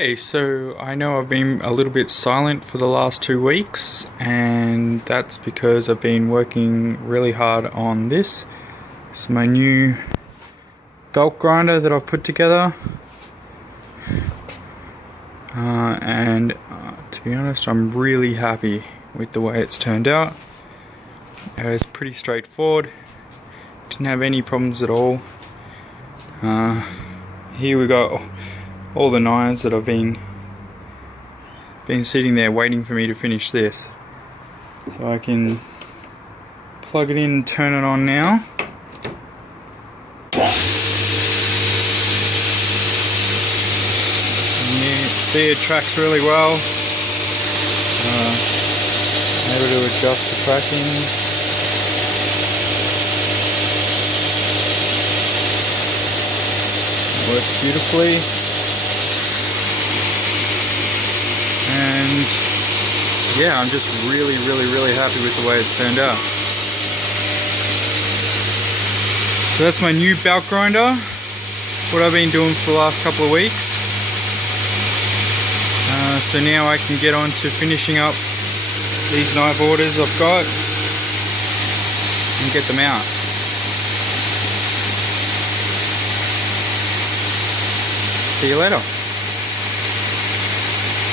Hey, so I know I've been a little bit silent for the last 2 weeks, and that's because I've been working really hard on this. It's my new belt grinder that I've put together, and to be honest, I'm really happy with the way it's turned out. It was pretty straightforward, didn't have any problems at all. Here we go. All the knives that I've been sitting there waiting for me to finish this. So I can plug it in and turn it on now. And you see it tracks really well. Able to adjust the tracking. Works beautifully. And yeah, I'm just really happy with the way it's turned out. So that's my new belt grinder, what I've been doing for the last couple of weeks. So now I can get on to finishing up these knife orders I've got and get them out. See you later.